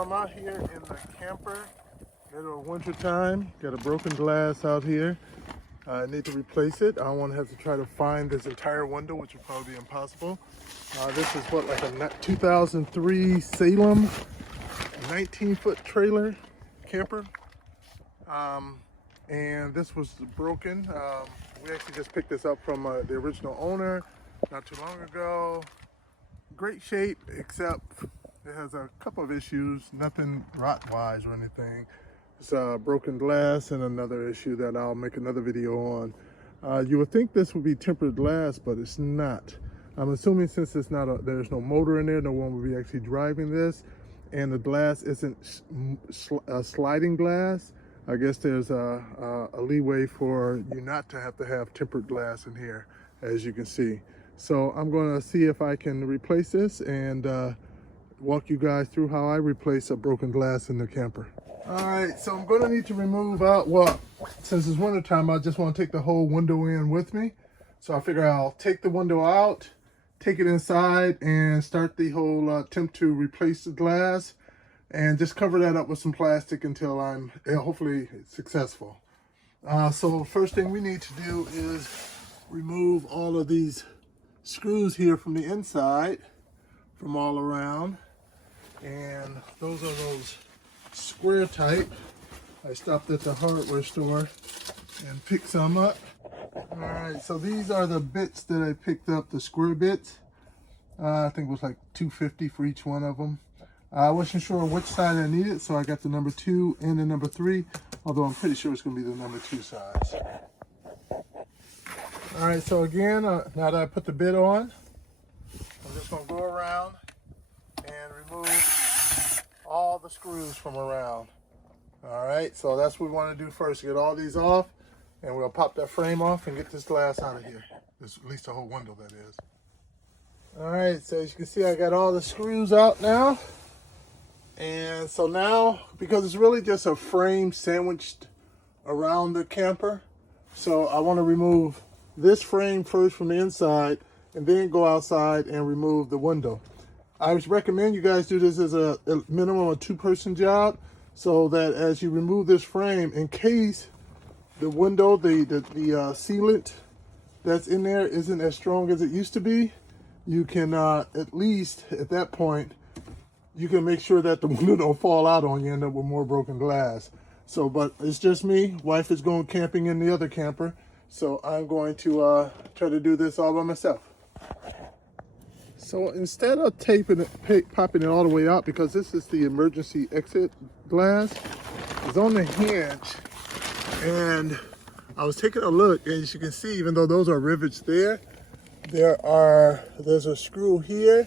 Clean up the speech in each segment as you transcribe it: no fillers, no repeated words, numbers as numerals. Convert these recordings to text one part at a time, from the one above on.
so I'm out here in the camper, middle of winter time. Got a broken glass out here. I need to replace it. I don't want to have to try to find this entire window, which would probably be impossible. This is what, like a 2003 Salem 19-foot trailer camper. And this was broken. We actually just picked this up from the original owner not too long ago. Great shape, except it has a couple of issues, nothing rot-wise or anything. It's broken glass and another issue that I'll make another video on. You would think this would be tempered glass, but it's not. I'm assuming since it's not there's no motor in there, no one will be actually driving this, and the glass isn't sliding glass. I guess there's a leeway for you not to have tempered glass in here, as you can see. So I'm going to see if I can replace this and walk you guys through how I replace a broken glass in the camper. All right, so I'm going to need to remove out, well, since it's winter time, I just want to take the whole window in with me. So I figure I'll take the window out, take it inside, and start the whole attempt to replace the glass, and just cover that up with some plastic until I'm hopefully successful. So first thing we need to do is remove all of these screws here from the inside, from all around, and those are those square type. I stopped at the hardware store and picked some up. All right, so these are the bits that I picked up, the square bits. I think it was like $2.50 for each one of them. I wasn't sure which side I needed, so I got the number 2 and the number 3, although I'm pretty sure it's going to be the number 2 size. All right, so again, now that I put the bit on, I'm just going to go around and remove all the screws from around. All right, so that's what we want to do first, get all these off, and we'll pop that frame off and get this glass out of here. At least the whole window, that is. All right, so as you can see, I got all the screws out now. And so now, because it's really just a frame sandwiched around the camper, so I want to remove this frame first from the inside and then go outside and remove the window. I would recommend you guys do this as a minimum of 2-person job, so that as you remove this frame, in case the window, the sealant that's in there isn't as strong as it used to be, you can at least at that point you can make sure that the window don't fall out on you and end up with more broken glass. So, but it's just me. Wife is going camping in the other camper, so I'm going to try to do this all by myself. So instead of popping it all the way out, because this is the emergency exit glass, it's on the hinge, and I was taking a look, and as you can see, even though those are rivets there, there's a screw here,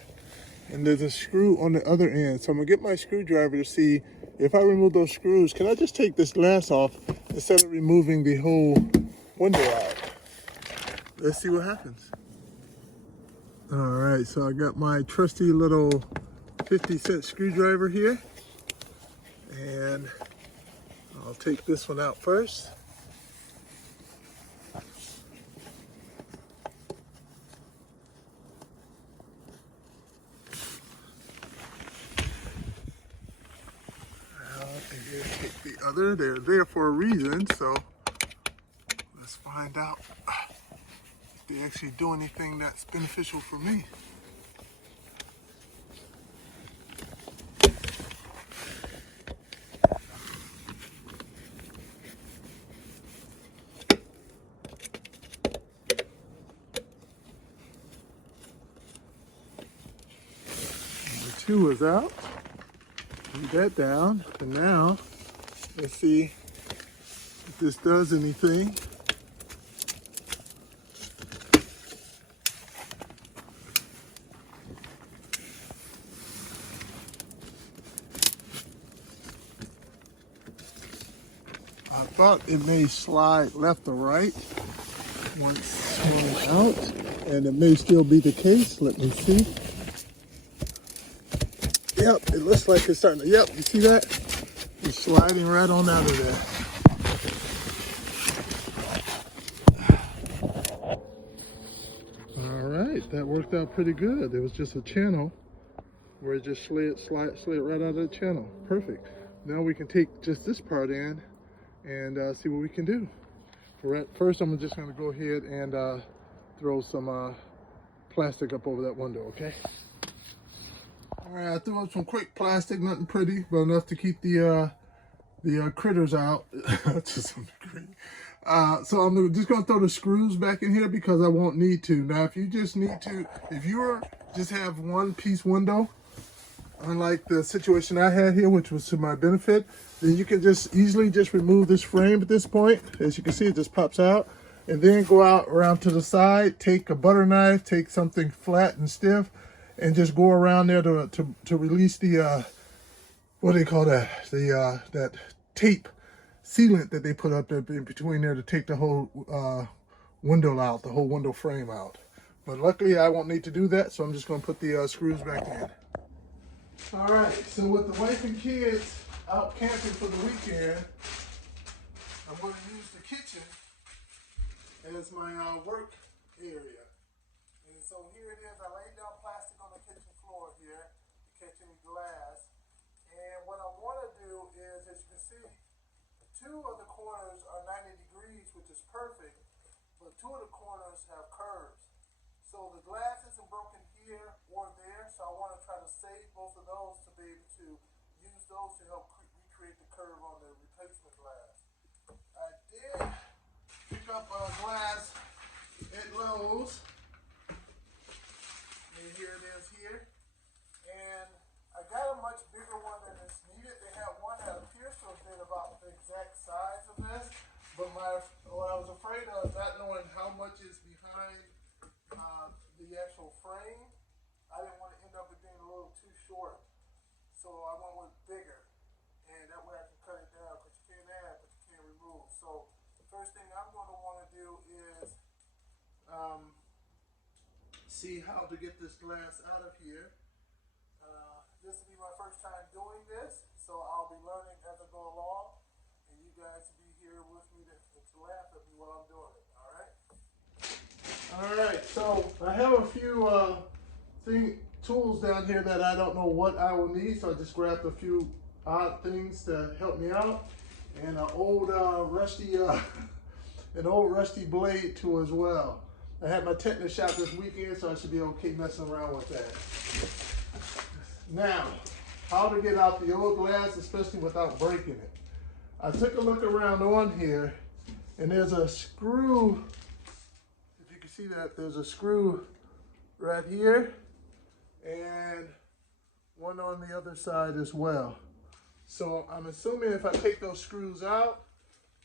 and there's a screw on the other end. So I'm gonna get my screwdriver to see if I remove those screws, can I just take this glass off instead of removing the whole window out? Let's see what happens. All right, so I got my trusty little 50-cent screwdriver here, and I'll take this one out first. Take the other. They're there for a reason, so let's find out if they actually do anything that's beneficial for me. Number 2 is out. Put that down, and now let's see if this does anything. I thought it may slide left or right once swung out, and it may still be the case. Let me see. Yep, it looks like it's starting to, yep, you see that? It's sliding right on out of there. All right, that worked out pretty good. There was just a channel where it just slid right out of the channel. Perfect. Now we can take just this part in and see what we can do. First, I'm just going to go ahead and throw some plastic up over that window, okay? All right, I threw up some quick plastic, nothing pretty, but enough to keep the critters out to some degree. So I'm just going to throw the screws back in here because I won't need to. Now, if you just need to, if you just have one piece window, unlike the situation I had here, which was to my benefit, then you can just easily just remove this frame at this point. As you can see, it just pops out. And then go out around to the side, take a butter knife, take something flat and stiff, and just go around there to release the, what do they call that? That tape sealant that they put up there in between there to take the whole window out, the whole window frame out. But luckily I won't need to do that, so I'm just going to put the screws back in. All right, so with the wife and kids out camping for the weekend, I'm going to use the kitchen as my work area. And so here it is. I laid down plastic on the kitchen floor here to catch any glass. And what I want to do is, as you can see, two of the corners are 90 degrees, which is perfect, but two of the corners have curves. So the glass isn't broken here or there, so I want to try to save both of those to be able to use those to help recreate the curve on the replacement glass. I did pick up a glass at Lowe's, and here it is here. And I got a much bigger one than is needed. They had one that appears to have been about the exact size of this, but what I was afraid of, not knowing how much is behind the actual frame, I didn't want to end up with being a little too short. So I went with bigger, and that way I can cut it down, because you can't add, but you can't remove. So the first thing I'm going to want to do is see how to get this glass out of here. This will be my first time doing this, so I'll be learning as I go along, and you guys will be here with me to laugh at me while I'm doing it, all right? All right, so I have a few tools down here that I don't know what I will need, so I just grabbed a few odd things to help me out, and an old rusty blade tool as well. I had my tetanus shot this weekend, so I should be okay messing around with that. Now, how to get out the old glass, especially without breaking it. I took a look around on here, and there's a screw. If you can see that, there's a screw right here, and one on the other side as well. So I'm assuming if I take those screws out,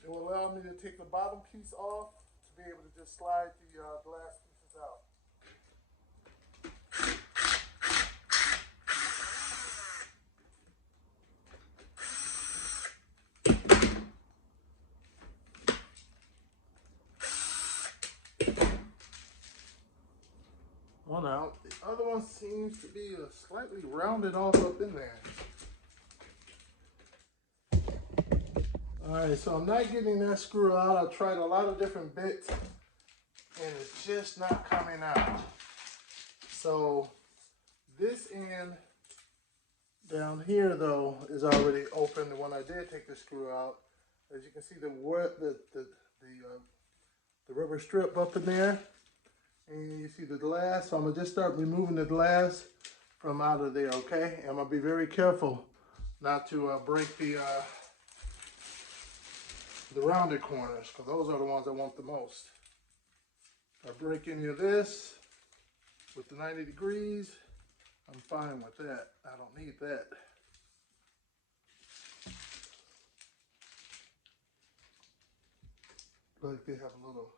it will allow me to take the bottom piece off to be able to just slide the glass pieces out. One out. The other one seems to be slightly rounded off up in there. Alright, so I'm not getting that screw out. I've tried a lot of different bits and it's just not coming out. So this end down here though is already open. The one I did take the screw out. As you can see, the rubber strip up in there. And you see the glass, so I'm gonna just start removing the glass from out of there, okay? And I'm gonna be very careful not to break the rounded corners, because those are the ones I want the most. If I break any of this with the 90 degrees, I'm fine with that. I don't need that. Like they have a little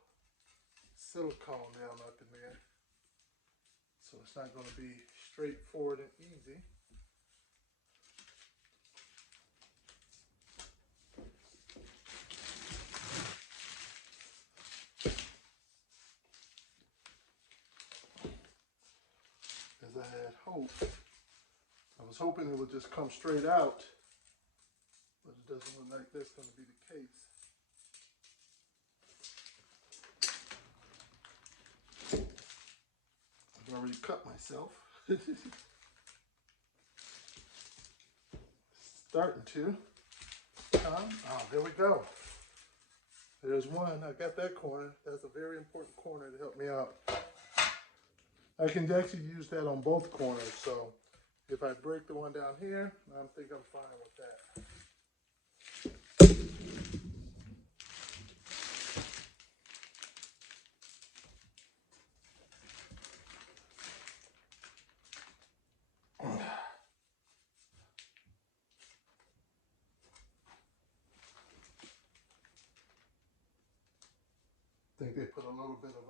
silicone down up in there, so it's not going to be straightforward and easy. As I had hoped. I was hoping it would just come straight out, but it doesn't look like that's going to be the case. I've already cut myself. starting to come. Oh, there we go. There's one. I got that corner. That's a very important corner to help me out. I can actually use that on both corners. So if I break the one down here, I think I'm fine with that. I think they put a little bit of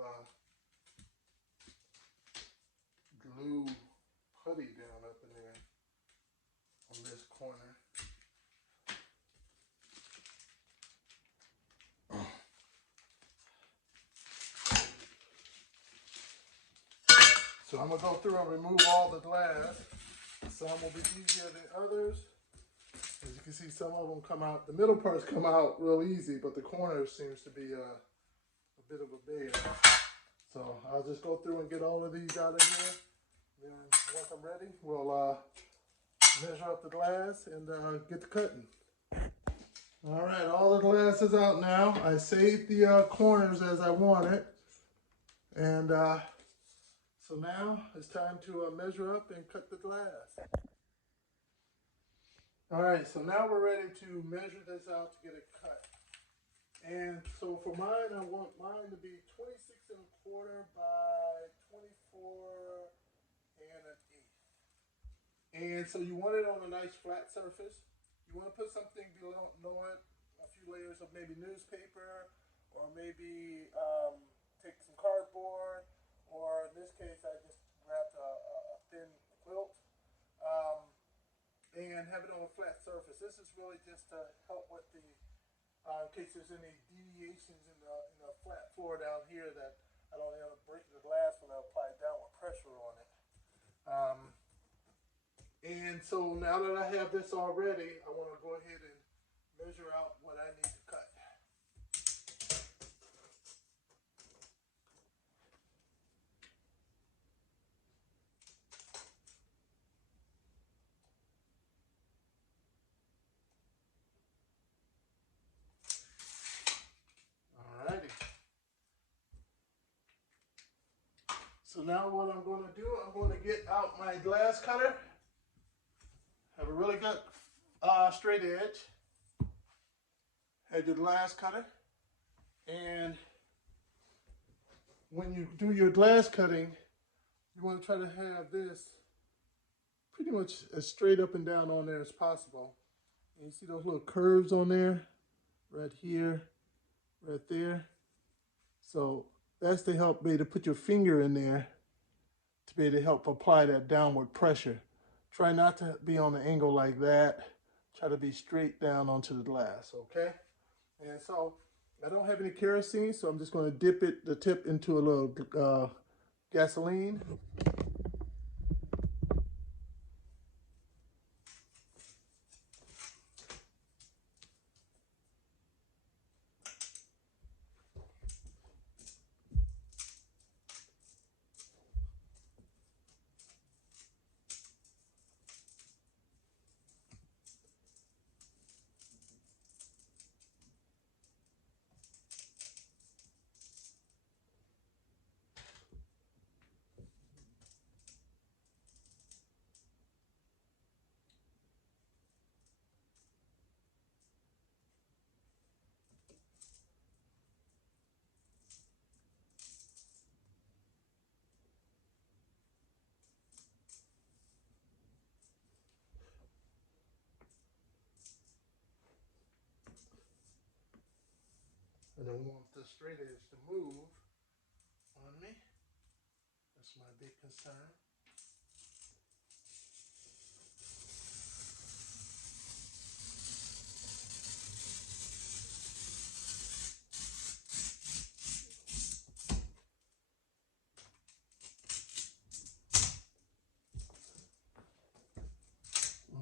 glue putty down up in there on this corner. So I'm gonna go through and remove all the glass. Some will be easier than others. As you can see, some of them come out, the middle parts come out real easy, but the corner seems to be a bit of a bear. So I'll just go through and get all of these out of here. Then once I'm ready, we'll measure up the glass and get to cutting. All right, all the glass is out now. I saved the corners as I wanted. And so now it's time to measure up and cut the glass. All right, so now we're ready to measure this out to get it cut. And so for mine, I want mine to be 26¼ by 24 1/8. And so you want it on a nice flat surface. You want to put something below it, a few layers of maybe newspaper, or maybe take some cardboard, or in this case I just grabbed a thin quilt, and have it on a flat surface. This is really just to help with the, in case there's any deviations in the flat floor down here, that I don't end up breaking the glass when I apply downward pressure on it. And so now that I have this all ready, I want to go ahead and measure out what I need to cut. Alrighty. So now what I'm going to do, I'm going to get out my glass cutter. Have a really good straight edge. Have your glass cutter. And when you do your glass cutting, you want to try to have this pretty much as straight up and down on there as possible. And you see those little curves on there? Right here, right there. So that's to help be able to put your finger in there to be able to help apply that downward pressure. Try not to be on an angle like that. Try to be straight down onto the glass, okay? And so I don't have any kerosene, so I'm just going to dip the tip into a little gasoline. I don't want the straight edge to move on me. That's my big concern.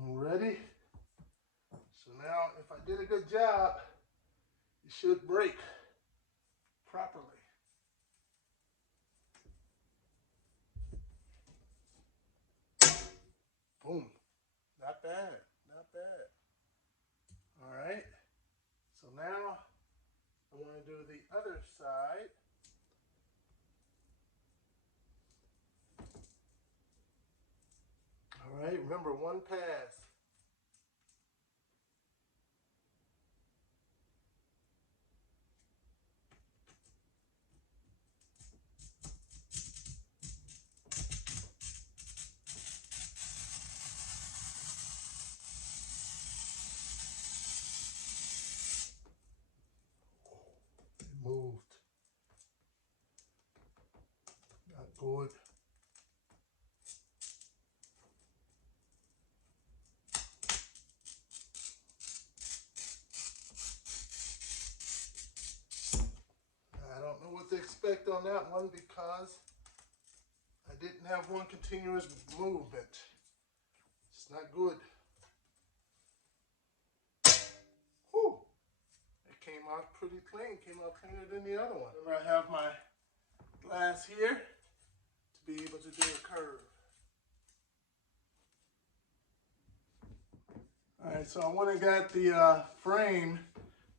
Alrighty. So now if I did a good job, it should break properly. Boom. Not bad. Not bad. I want to do the other side. All right, remember, one pass. It moved. Not good. I don't know what to expect on that one because I didn't have one continuous movement. It's not good. Whew. It came out pretty clean. Came out cleaner than the other one. And I have my glass here to be able to do a curve. All right, so I went and got the frame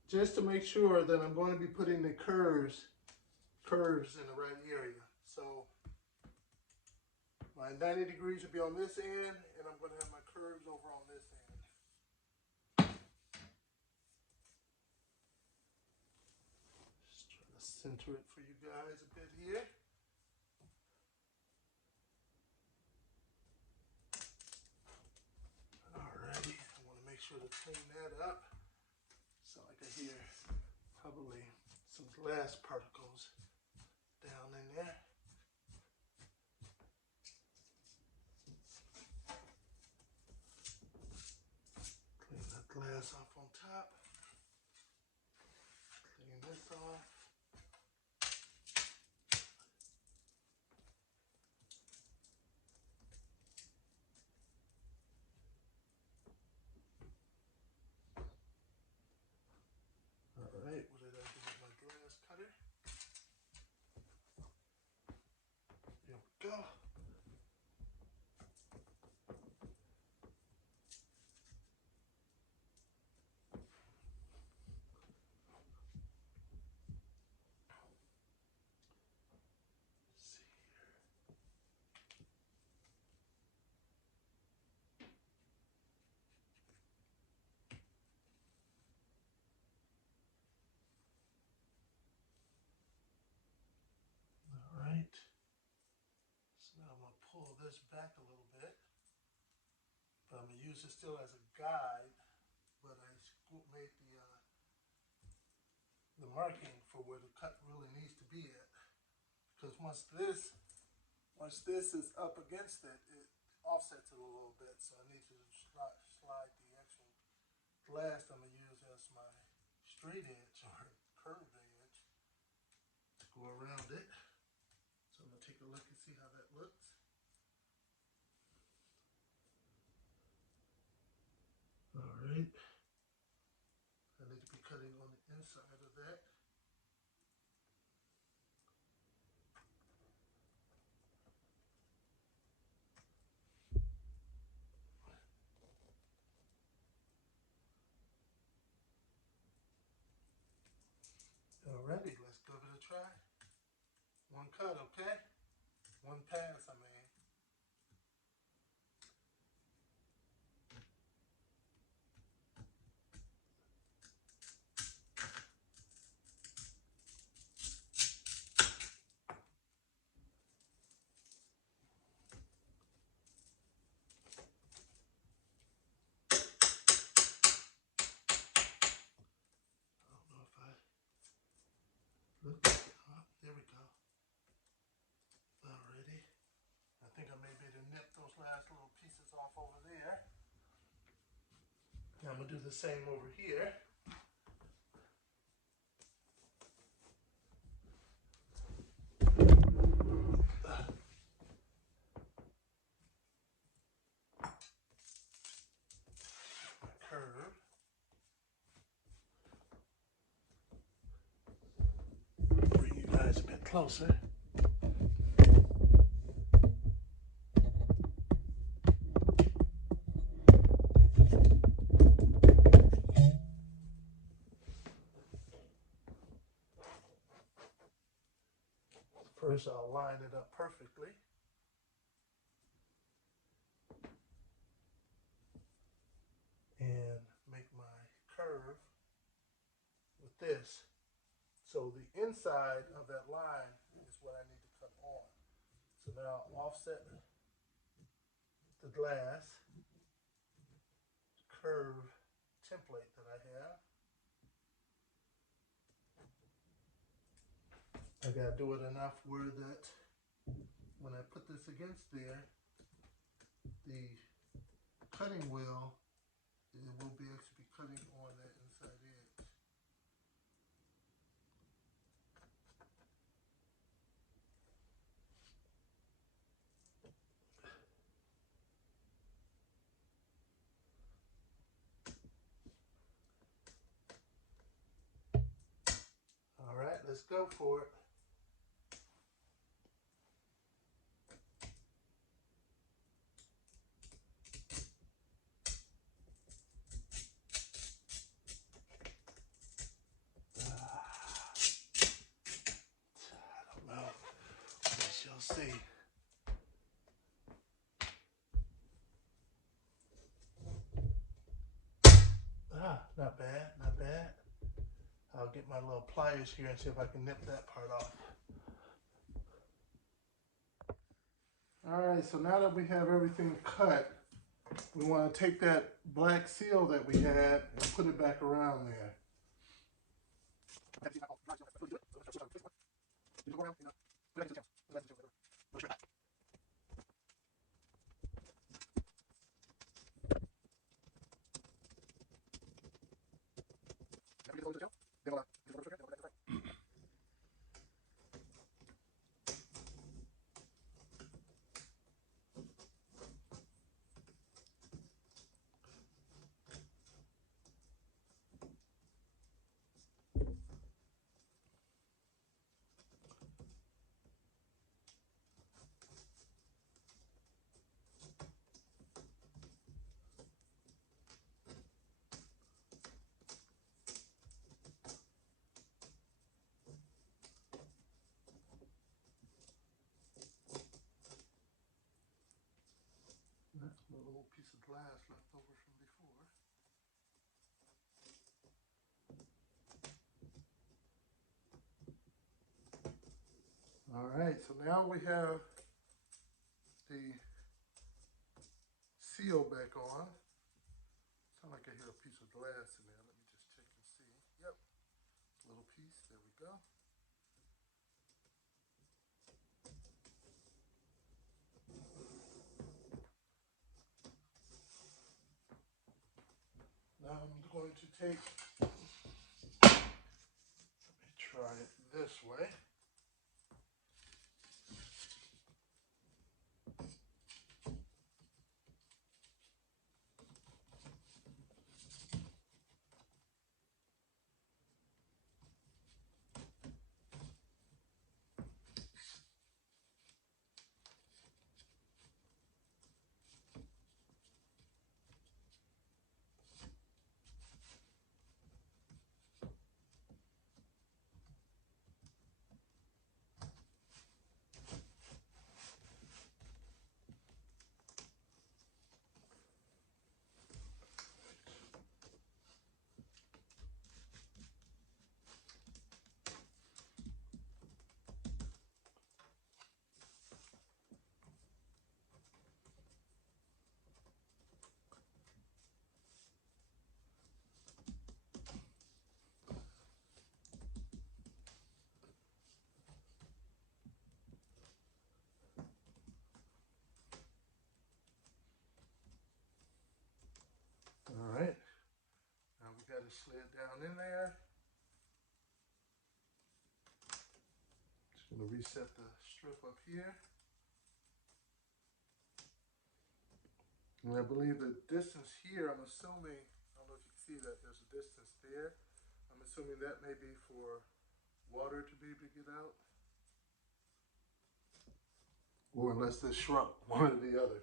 just to make sure that I'm going to be putting the curves in the right area. So my 90 degrees will be on this end, and I'm going to have my curves over on this end. Just try to center it for you guys a bit here. Alrighty, I want to make sure to clean that up. So I can hear probably some glass particles down in there. Clean that glass off on top. Clean this off. Alright, what did I do with my glass cutter? Here we go. Alright. So now I'm going to pull this back a little bit. But I'm going to use it still as a guide. But I made the marking for where the cut really needs to be at. Because once this is up against it, it offsets it a little bit. So I need to slide the actual glass I'm going to use as my straight edge or curved edge to go around it. So I'm going to take a look and see how that looks. Alright. I need to be cutting on the inside of that. Alrighty, let's give it a try. One cut, okay? One pass, I mean. Look, oh, there we go. Alrighty. I think I may be able to nip those last little pieces off over there. Now I'm going to do the same over here. My curve. Bring you guys a bit closer. First, I'll line it up perfectly. And make my curve with this. So the inside of that line is what I need to cut on. So now I'll offset the glass curve template that I have. I gotta do it enough where that when I put this against there, the cutting wheel, it will be actually cutting on that inside edge. All right, let's go for it. We shall see. Not bad, not bad. I'll get my little pliers here and see if I can nip that part off. All right, so now that we have everything cut, we want to take that black seal that we had and put it back around there. That's a little piece of glass left over from before. All right, so now we have the seal back on. Sound like I hear a piece of glass in there. Let me just check and see. Yep, little piece. There we go. Now I'm going to take, let me try it this way. All right, now we got it slid down in there. Just gonna reset the strip up here. And I believe the distance here, I'm assuming, I don't know if you can see that, there's a distance there. I'm assuming that may be for water to be able to get out. Or unless it's shrunk, one or the other.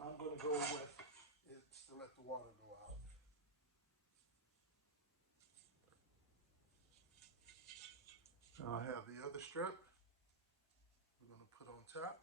I'm going to go with it's to let the water go out. I'll have the other the strip we're going to put on top.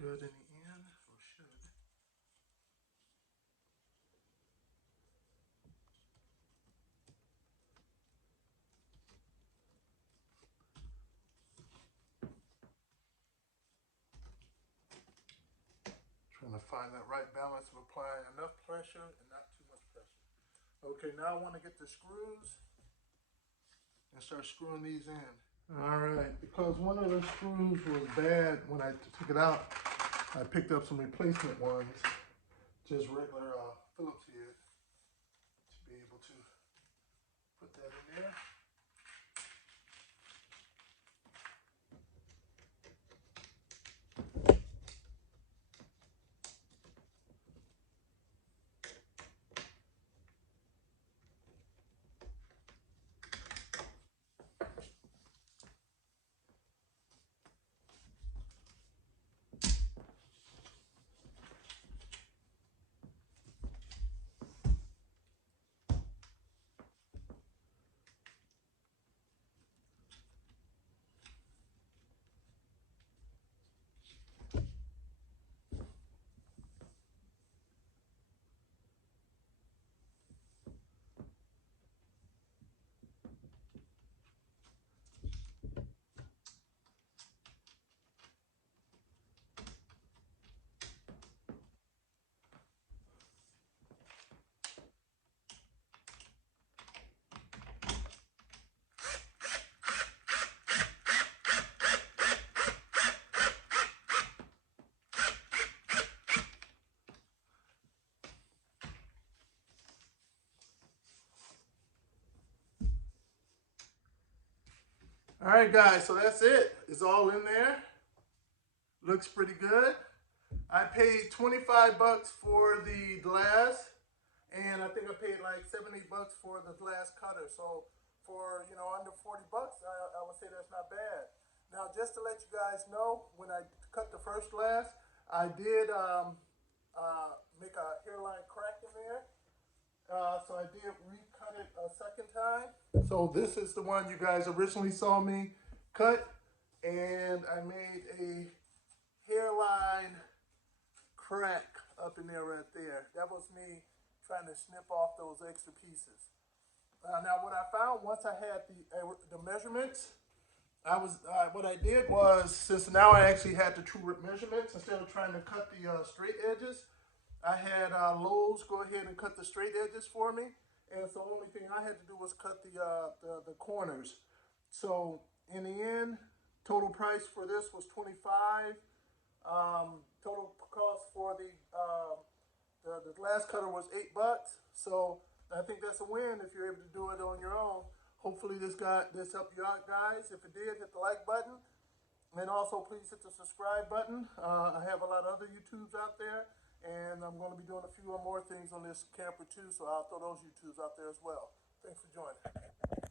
Good in the end, or should. Trying to find that right balance of applying enough pressure and not too much pressure. Okay, now I want to get the screws and start screwing these in. All right, because one of the screws was bad when I took it out, I picked up some replacement ones, just regular Phillips head, to be able to put that in there. All right, guys, so that's it. It's all in there. Looks pretty good. I paid 25 bucks for the glass, and I think I paid like 70 bucks for the glass cutter. So for, under 40 bucks, I would say that's not bad. Now, just to let you guys know, when I cut the first glass, I did make a hairline crack in there. So I did recut it a second time. So this is the one you guys originally saw me cut, and I made a hairline crack up in there right there. That was me trying to snip off those extra pieces. Now what I found once I had the measurements, what I did was, since now I actually had the true measurements, instead of trying to cut the straight edges, I had Lowe's go ahead and cut the straight edges for me, and so the only thing I had to do was cut the corners. So in the end, total price for this was $25. Total cost for the glass cutter was $8. So I think that's a win if you're able to do it on your own. Hopefully this helped you out, guys. If it did, hit the like button. And also please hit the subscribe button. I have a lot of other YouTubes out there, and I'm going to be doing a few more things on this camper too, so I'll throw those YouTubes out there as well. Thanks for joining.